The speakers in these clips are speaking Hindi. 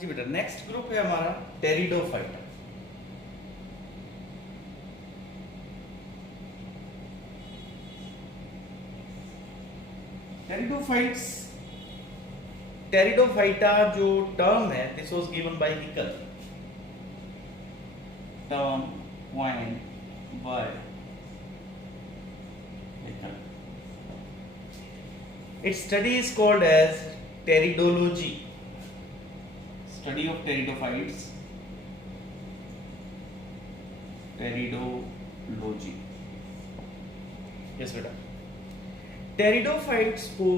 जी बेटा, नेक्स्ट ग्रुप है हमारा टेरिडोफाइटा। टेरिडोफाइट्स टेरिडोफाइटा जो टर्म है, this was given by Haeckel. Term point by Haeckel. Its study is called as pteridology. Study of pteridophytes, pteridology. Yes बेटा, टेरिडोफाइट्स को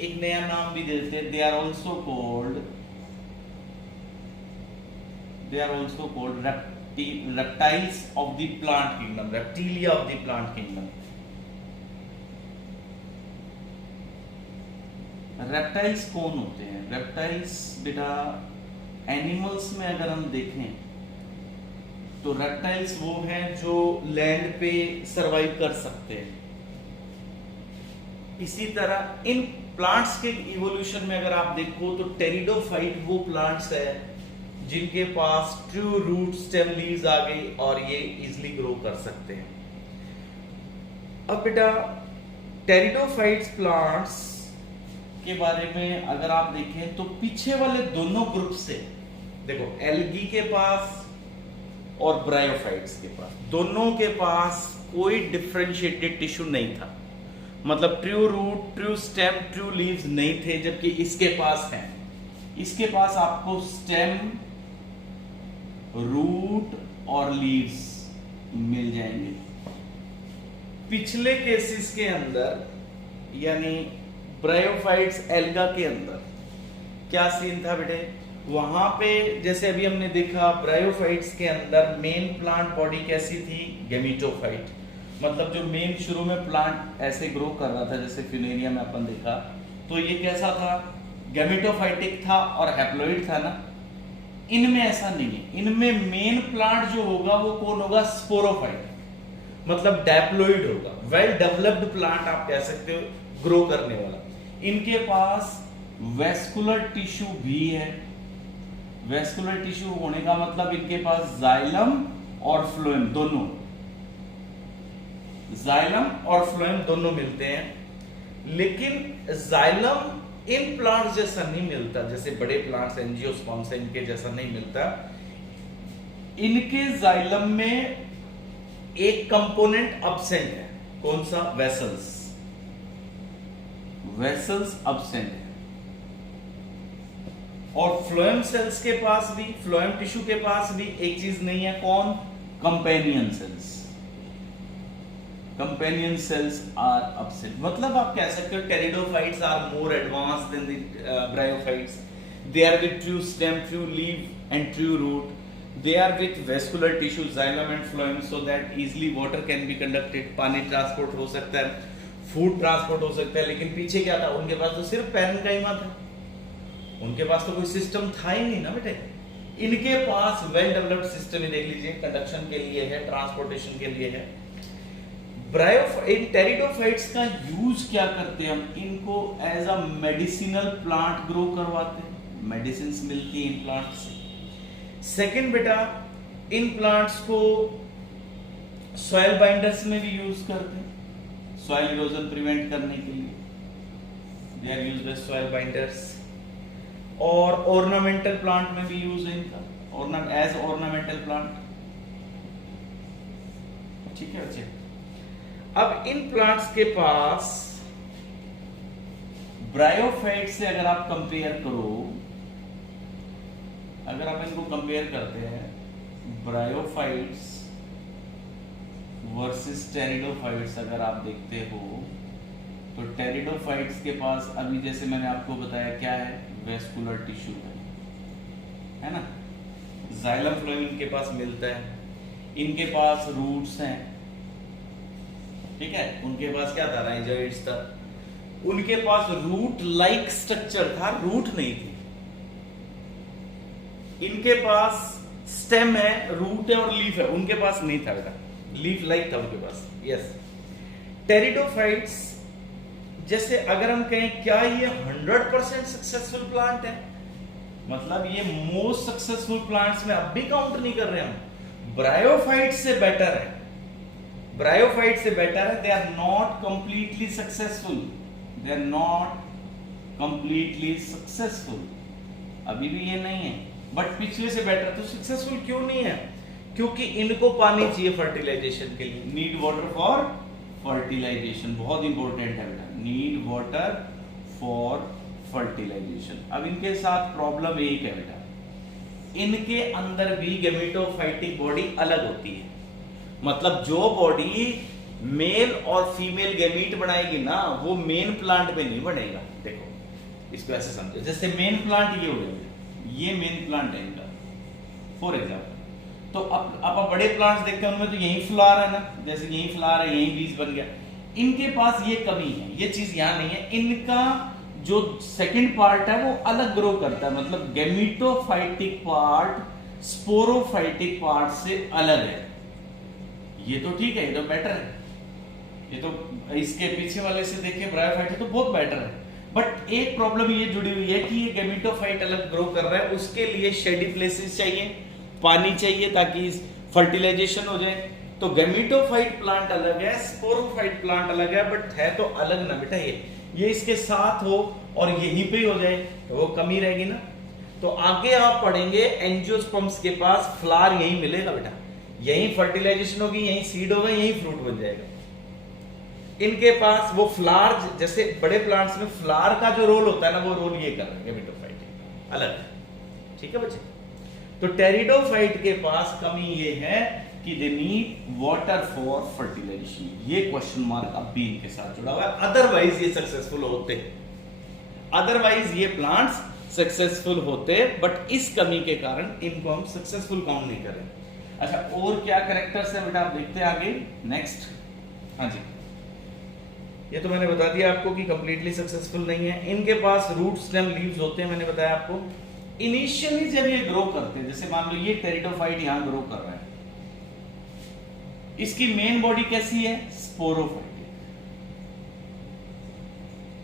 एक नया नाम भी देते हैं। They are also called reptiles of the plant kingdom, reptilia of the plant kingdom. Reptiles कौन होते हैं? रेप्टाइल्स बेटा, एनिमल्स में अगर हम देखें तो रेप्टाइल्स वो हैं जो लैंड पे सरवाइव कर सकते हैं। इसी तरह इन प्लांट्स के इवोल्यूशन में अगर आप देखो तो टेरिडोफाइट वो प्लांट्स है जिनके पास ट्रू रूट स्टेम लीव्स आ गई और ये इजिली ग्रो कर सकते हैं। अब बेटा, टेरिडोफाइट्स प्लांट्स के बारे में अगर आप देखें तो पीछे वाले दोनों ग्रुप से देखो, एल्गी के पास और ब्रायोफाइट्स के पास, दोनों के पास कोई डिफरेंशिएटेड टिश्यू नहीं था। मतलब true root, true stem, true leaves नहीं थे, जबकि इसके पास है। इसके पास आपको स्टेम, रूट और लीव्स मिल जाएंगे। पिछले केसेस के अंदर यानी ब्रायोफाइट्स, एल्गा के अंदर क्या सीन था बेटे? वहां पे जैसे अभी हमने देखा, ब्रायोफाइट्स के अंदर मेन प्लांट बॉडी कैसी थी? गेमिटोफाइट। मतलब जो मेन शुरू में प्लांट ऐसे ग्रो कर रहा था, जैसे फ्यूनेरिया में अपन देखा, तो ये कैसा था? गेमिटोफाइटिक था और हैप्लॉइड था ना। इनमें ऐसा नहीं है। इनमें मेन प्लांट जो होगा वो कौन होगा? स्पोरोफाइट, मतलब डैप्लॉइड होगा। वेल डेवलप्ड प्लांट आप कह सकते हो, ग्रो करने वाला। इनके पास वेस्कुलर टिश्यू भी है। वेस्कुलर टिश्यू होने का मतलब इनके पास जाइलम और फ्लोएम दोनों, जाइलम और फ्लोएम दोनों मिलते हैं। लेकिन जाइलम इन प्लांट्स जैसा नहीं मिलता, जैसे बड़े प्लांट्स एंजियोस्पर्म्स इनके जैसा नहीं मिलता। इनके जाइलम में एक कंपोनेंट अब्सेंट है। कौन सा? वेसल्स। वेसल्स अब्सेंट है। और फ्लोएम सेल्स के पास भी, फ्लोएम टिश्यू के पास भी एक चीज नहीं है। कौन? Companion cells. Companion cells are absent. मतलब आप कह सकते हो pteridophytes are more advance than the bryophytes. They are with true stem, true leaf and true root. They are with vascular tissue, xylem and phloem, so that easily water can be conducted. पानी ट्रांसपोर्ट हो सकता है, फूड ट्रांसपोर्ट हो सकता है। लेकिन पीछे क्या था? उनके पास तो सिर्फ पैरेन्काइमा था, उनके पास तो कोई सिस्टम था ही नहीं ना बेटे। इनके पास वेल डेवलप्ड सिस्टम है, देख लीजिए, कंडक्शन के लिए है, ट्रांसपोर्टेशन के लिए है। इन टेरिडोफाइट्स का यूज क्या करते हैं हम? इनको as a medicinal plant grow करवाते हैं। मेडिसिन मिलती है इन प्लांट से। सेकेंड बेटा, इन प्लांट्स को सॉइल बाइंडर्स में भी यूज करते हैं, सॉइल इरोजन प्रिवेंट करने के लिए। They are used as soil binders. और ऑर्नामेंटल प्लांट में भी यूज है इनका, एज ऑर्नामेंटल प्लांट। ठीक है बच्चे। अब इन प्लांट्स के पास ब्रायोफाइट से अगर आप कंपेयर करो, अगर आप इनको कंपेयर करते हैं, ब्रायोफाइट्स वर्सेस टेरिडोफाइट्स अगर आप देखते हो, तो टेरिडोफाइट्स के पास अभी जैसे मैंने आपको बताया क्या है? वेस्कुलर टिश्यू है ना। जाइलम फ्लोएम इनके पास मिलता है। इनके पास रूट्स हैं, ठीक है। उनके पास क्या था? राइजोइड्स था। उनके पास रूट लाइक स्ट्रक्चर था, रूट नहीं थी। इनके पास स्टेम है, रूट है और लीफ है, उनके पास नहीं था बेटा। लीफ लाइक था उनके पास। यस। टेरिडोफाइट्स जैसे अगर हम कहें क्या ये 100% सक्सेसफुल प्लांट है? मतलब ये मोस्ट सक्सेसफुल प्लांट्स में अब भी काउंट नहीं कर रहे हम, ब्रायोफाइट से बेटर है, ब्रायोफाइट से बेटर है। They are not completely successful, they are not completely successful, अभी भी ये नहीं है, बट पिछले से बेटर। तो सक्सेसफुल क्यों नहीं है? क्योंकि इनको पानी चाहिए फर्टिलाइजेशन के लिए, नीड वाटर फॉर फर्टिलाइजेशन, बहुत इंपॉर्टेंट है बेटा, नीड वाटर फॉर फर्टिलाइजेशन। अब इनके साथ प्रॉब्लम एक है बेटा, इनके अंदर भी गैमेटोफाइटिक बॉडी अलग होती है। मतलब जो बॉडी मेल और फीमेल गैमीट बनाएगी ना, वो मेन प्लांट पे नहीं बनेगा। देखो इसको ऐसे समझो, जैसे मेन प्लांट ये हो गया, ये मेन प्लांट है इनका फॉर एग्जाम्पल। तो अब आप बड़े प्लांट्स देखते हैं उनमें तो यही फ्लावर है ना, जैसे यही फ्लावर है, यही बीज बन गया। इनके पास ये कमी है, ये चीज यहां नहीं है। इनका जो सेकंड पार्ट है वो अलग ग्रो करता है, मतलब गैमेटोफाइटिक पार्ट स्पोरोफाइटिक पार्ट से अलग है। ये तो ठीक है, ये तो बेटर है, ये तो इसके पीछे वाले से देखिए ब्रायोफाइट तो बहुत बेटर है। बट एक प्रॉब्लम ये जुड़ी हुई है कि ये गैमेटोफाइट अलग ग्रो कर रहा है, उसके लिए शेडी प्लेसेस चाहिए, पानी चाहिए ताकि फर्टिलाइजेशन हो जाए। तो गैमेटोफाइट प्लांट अलग है, स्पोरोफाइट प्लांट अलग है, बट है तो अलग ना बेटा। ये इसके साथ हो और यहीं पे ही हो जाए तो वो कमी रहेगी ना। तो आगे आप पढ़ेंगे एंजियोस्पर्म्स के पास फ्लावर यहीं मिलेगा बेटा, यहीं फर्टिलाइजेशन होगी, यहीं सीड होगा, यहीं फ्रूट बन जाएगा। इनके पास वो फ्लावर, जैसे बड़े प्लांट्स में फ्लावर का जो रोल होता है ना, वो रोल ये कर रहा है गैमेटोफाइट अलग है। ठीक है बच्चे, तो टेरिडोफाइट के पास कमी ये है कि they need water for fertilization. ये क्वेश्चन मार्क अब भी इनके साथ जुड़ा हुआ है, अदरवाइज ये सक्सेसफुल होते, अदरवाइज ये प्लांट्स सक्सेसफुल होते, बट इस कमी के कारण इनको हम सक्सेसफुल काउंट नहीं करें। अच्छा, और क्या कैरेक्टर्स है बेटा, आप देखते हैं आगे नेक्स्ट। हाँ जी, ये तो मैंने बता दिया आपको कि कंप्लीटली सक्सेसफुल नहीं है। इनके पास रूट स्टेम लीव्स होते हैं, मैंने बताया आपको। इनिशियली जब ये ग्रो करते हैं, जैसे मान लो ये टेरिडोफाइट यहां ग्रो कर रहा है, इसकी मेन बॉडी कैसी है? Sporophytic,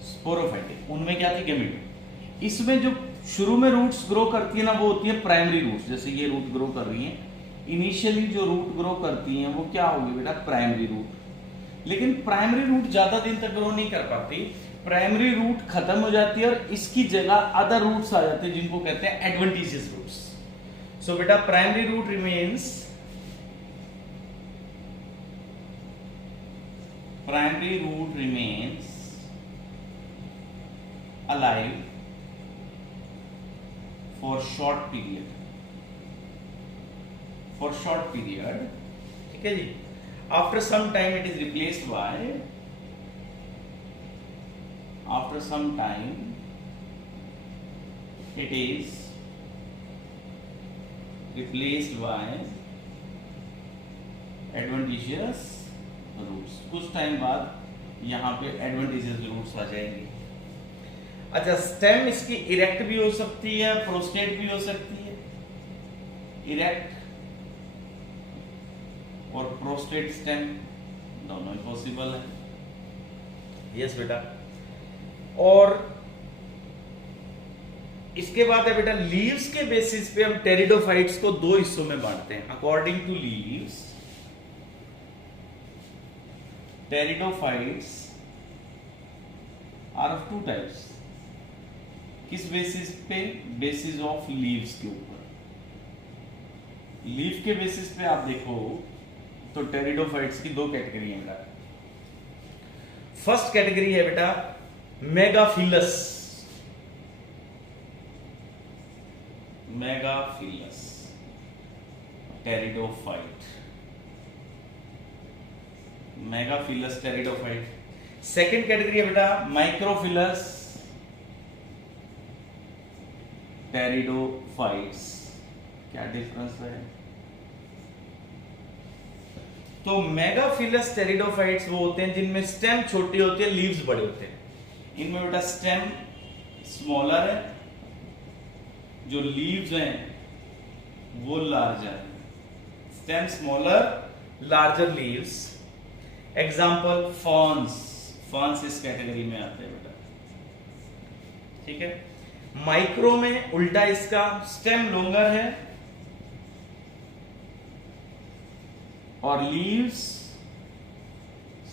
sporophytic. उनमें क्या थी? गैमेटो। इसमें जो शुरू में रूट्स ग्रो करती है ना, वो होती है प्राइमरी रूट्स। जैसे ये रूट ग्रो कर रही है, इनिशियली जो रूट ग्रो करती हैं वो क्या होगी बेटा? Primary root. लेकिन प्राइमरी रूट ज्यादा दिन तक ग्रो नहीं कर पाती, प्राइमरी रूट खत्म हो जाती है और इसकी जगह अदर रूट्स आ जाते हैं जिनको कहते हैं एडवेंटिशियस रूट्स। सो बेटा primary root remains, primary root remains alive for short period, for short period, ठीक है जी। after some time it is replaced by, after some time it is replaced by adventitious roots. कुछ टाइम बाद यहां पे एडवेंटिशियस रूट्स आ जाएंगे। अच्छा, स्टेम इसकी इरेक्ट भी हो सकती है, प्रोस्टेट भी हो सकती है। इरेक्ट और प्रोस्टेट स्टेम दोनों ही पॉसिबल है। यस बेटा। और इसके बाद है बेटा लीव्स के बेसिस पे हम टेरिडोफाइट्स को दो हिस्सों में बांटते हैं। According to leaves, pteridophytes are of two types. किस बेसिस पे? बेसिस ऑफ लीव्स के ऊपर। लीफ के बेसिस पे आप देखो तो टेरिडोफाइट्स की दो कैटेगरी है बेटा। फर्स्ट कैटेगरी है बेटा megaphyllous, megaphyllous pteridophyte, megaphyllous pteridophyte. Second category है बेटा माइक्रोफिलस टेरिडोफाइट्स। क्या डिफरेंस है? तो मेगाफिलस टेरिडोफाइट्स वो होते हैं जिनमें स्टेम छोटी होती है, लीव्स बड़े होते हैं। इनमें बेटा स्टेम स्मॉलर है, जो लीव्स हैं वो लार्जर है। Stem smaller, larger leaves. Example ferns, ferns इस कैटेगरी में आते हैं बेटा। ठीक है। माइक्रो में उल्टा इसका स्टेम लॉन्गर है और लीव्स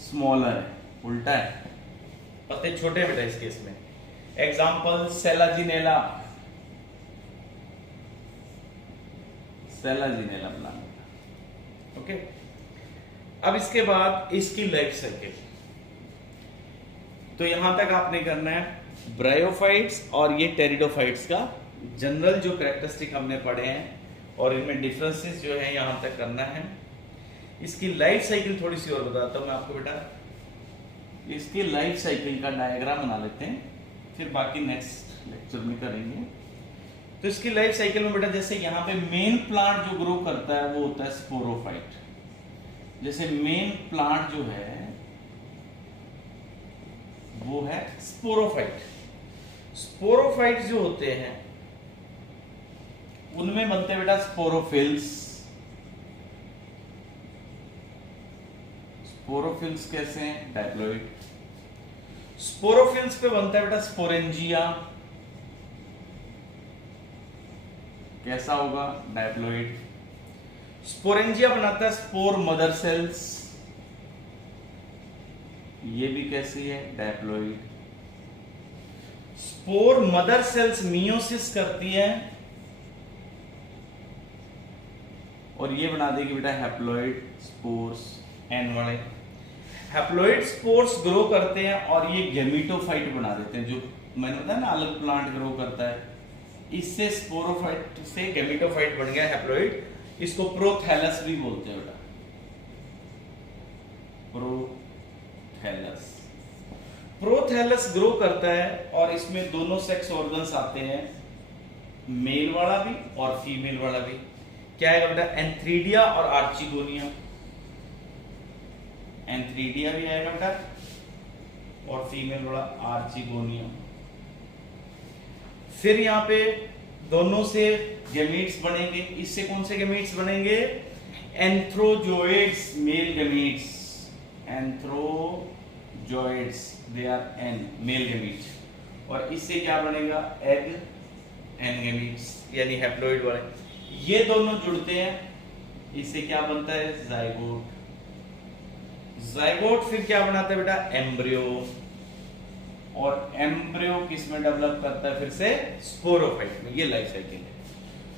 स्मॉलर है, उल्टा है, पत्ते छोटे हैं बेटा इस केस में। Example Selaginella, Selaginella plant. Okay, अब इसके बाद इसकी लाइफ साइकिल, तो यहां तक आपने करना है ब्रायोफाइट्स और ये टेरिडोफाइट्स का जनरल जो कैरेक्टरिस्टिक हमने पढ़े हैं और इनमें डिफरेंसेस जो है यहां तक करना है। इसकी लाइफ साइकिल थोड़ी सी और बताता हूं मैं आपको बेटा। इसकी लाइफ साइकिल का डायग्राम बना लेते हैं, फिर बाकी नेक्स्ट लेक्चर में करेंगे। तो इसकी लाइफ साइकिल में बेटा जैसे यहाँ पे मेन प्लांट जो ग्रो करता है वो होता है स्पोरोफाइट। जैसे मेन प्लांट जो है वो है स्पोरोफाइट। स्पोरोफाइट जो होते हैं उनमें बनते हैं बेटा स्पोरोफिल्स। स्पोरोफिल्स कैसे हैं? डायप्लॉइड। स्पोरोफिल्स पे बनता है बेटा स्पोरेंजिया, कैसा होगा? डायप्लॉइड। स्पोरेंजिया बनाता है स्पोर मदर सेल्स, ये भी कैसी है? Diploid. Spore mother cells meiosis करती है और ये बना देगी बेटा हैप्लॉइड स्पोर्स, एन वाले। हैप्लॉइड स्पोर्स ग्रो करते हैं और ये गैमेटोफाइट बना देते हैं। जो मैंने बताया ना अलग प्लांट ग्रो करता है, इससे स्पोरोफाइट से गैमेटोफाइट बन गया हैप्लॉइड। इसको प्रोथैलस भी बोलते हैं बेटा, प्रोथैलस। प्रोथैलस ग्रो करता है और इसमें दोनों सेक्स ऑर्गन्स आते हैं, मेल वाला भी और फीमेल वाला भी। क्या है बेटा? एंथ्रीडिया और आर्चिगोनिया। एंथ्रीडिया भी आएगा बेटा और फीमेल वाला आर्चिगोनिया। फिर यहां पे दोनों से गैमेट्स बनेंगे। इससे कौन से गैमेट्स बनेंगे? Antherozoids, male gametes. Antherozoids, they are n, male gametes. और इससे क्या बनेगा? एग एन गैमेट्स, यानी हैप्लॉइड वाले। ये दोनों जुड़ते हैं, इससे क्या बनता है? जाइगोट। जाइगोट फिर क्या बनाता है बेटा? एम्ब्रियो। और एम्ब्रियो किस में डेवलप करता है? फिर से स्पोरोफाइट में। ये लाइफ साइकिल है।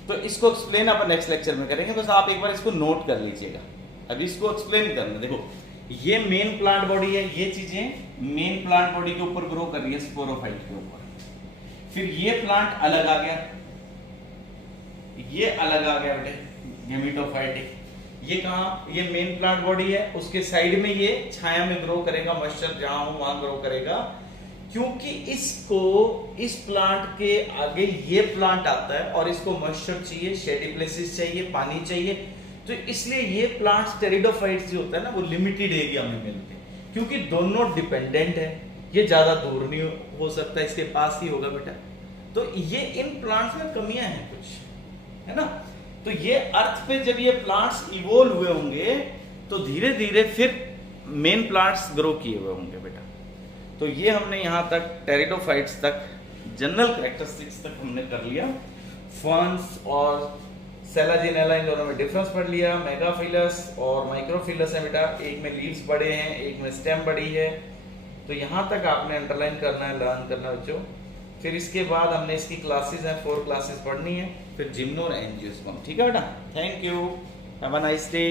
तो इसको एक्सप्लेन अपन नेक्स्ट लेक्चर में करेंगे, बस आप एक बार इसको नोट कर लीजिएगा। अभी इसको एक्सप्लेन करना। देखो ये मेन प्लांट बॉडी है, ये चीजें मेन प्लांट बॉडी के ऊपर ग्रो कर रही है, स्पोरोफाइट के ऊपर। फिर ये प्लांट अलग आ गया, ये अलग आ गया बेटे, गैमेटोफाइटिक। ये कहां? ये मेन प्लांट बॉडी है, उसके साइड में ये छाया में ग्रो करेगा, मॉइस्चर जहां हो वहां ग्रो करेगा। क्योंकि इसको इस प्लांट के आगे ये प्लांट आता है और इसको मॉइस्चर चाहिए, शेडी प्लेसेस चाहिए, पानी चाहिए। तो इसलिए ये प्लांट्स टेरिडोफाइट्स जो होता है ना वो लिमिटेड एरिया में मिलते हैं, क्योंकि दोनों डिपेंडेंट है। ये ज्यादा दूर नहीं हो सकता, इसके पास ही होगा बेटा। तो ये इन प्लांट्स में कमियां हैं कुछ, है ना। तो ये अर्थ पे जब ये प्लांट्स इवोल्व हुए होंगे तो धीरे धीरे फिर मेन प्लांट्स ग्रो किए हुए होंगे बेटा। तो ये हमने यहां तक टेरिडोफाइट्स तक जनरल कैरेक्टरिस्टिक्स तक हमने कर लिया। फर्न्स और सेलाजिनेला इन दोनों में डिफरेंस पढ़ लिया। मेगाफिलस और माइक्रोफिलस है बेटा, एक में लीव्स बड़े हैं, एक में स्टेम बड़ी है। तो यहां तक आपने अंडरलाइन करना है, लर्न करना है बच्चों। फिर इसके बाद हमने इसकी क्लासेस हैं, 4 क्लासेस पढ़नी है, फिर जिम्नो और एंजियोस्पर्म। ठीक है बेटा, thank you, have a nice day.